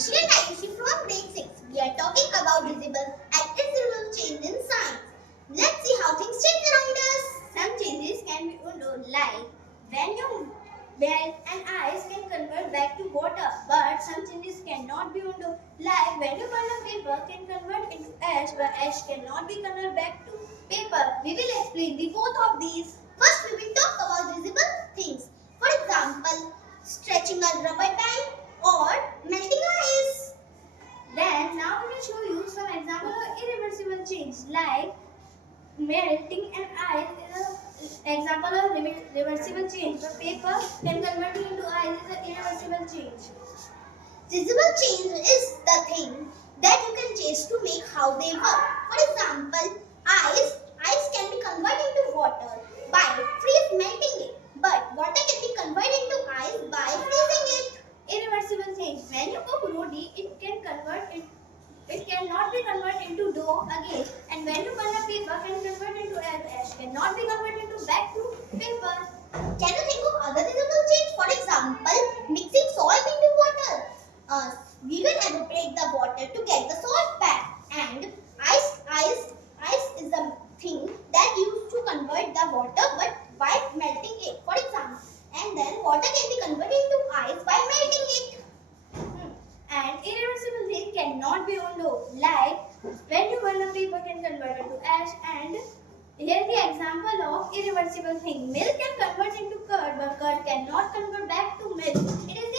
Ayushi and Ayushi from grade 6. We are talking about visible and invisible change in science. Let's see how things change around us. Some changes can be unknown, like when your breath and eyes can convert back to water, but some changes cannot be unknown, like when you burn a paper can convert into ash, but ash cannot be converted back to paper. We will explain the both of these. First, we will talk about visible things. For example, stretching a rubber band or melting ice. Then now we will show you some example of irreversible change, like melting an ice is an example of reversible change. The paper can convert into ice is an irreversible change. Visible change is the thing that you can change to make how they work. For example, ice can be converted into water by freeze melting it, but water can be converted into ice by freezing it. Irreversible change. When you cook roti, it cannot be converted into dough again, and when you burn a paper, can convert into ash, cannot be converted into back to paper. Can you think of other visible change? For example, mixing salt into water. We will evaporate the water to get the salt back, and ice is the thing that used to convert the water, but by melting it. For example, and then water can be converted into ice by melting it. And irreversible thing cannot be unknown. Like when you burn a paper can convert into ash, and here the example of irreversible thing. Milk can convert into curd, but curd cannot convert back to milk. It is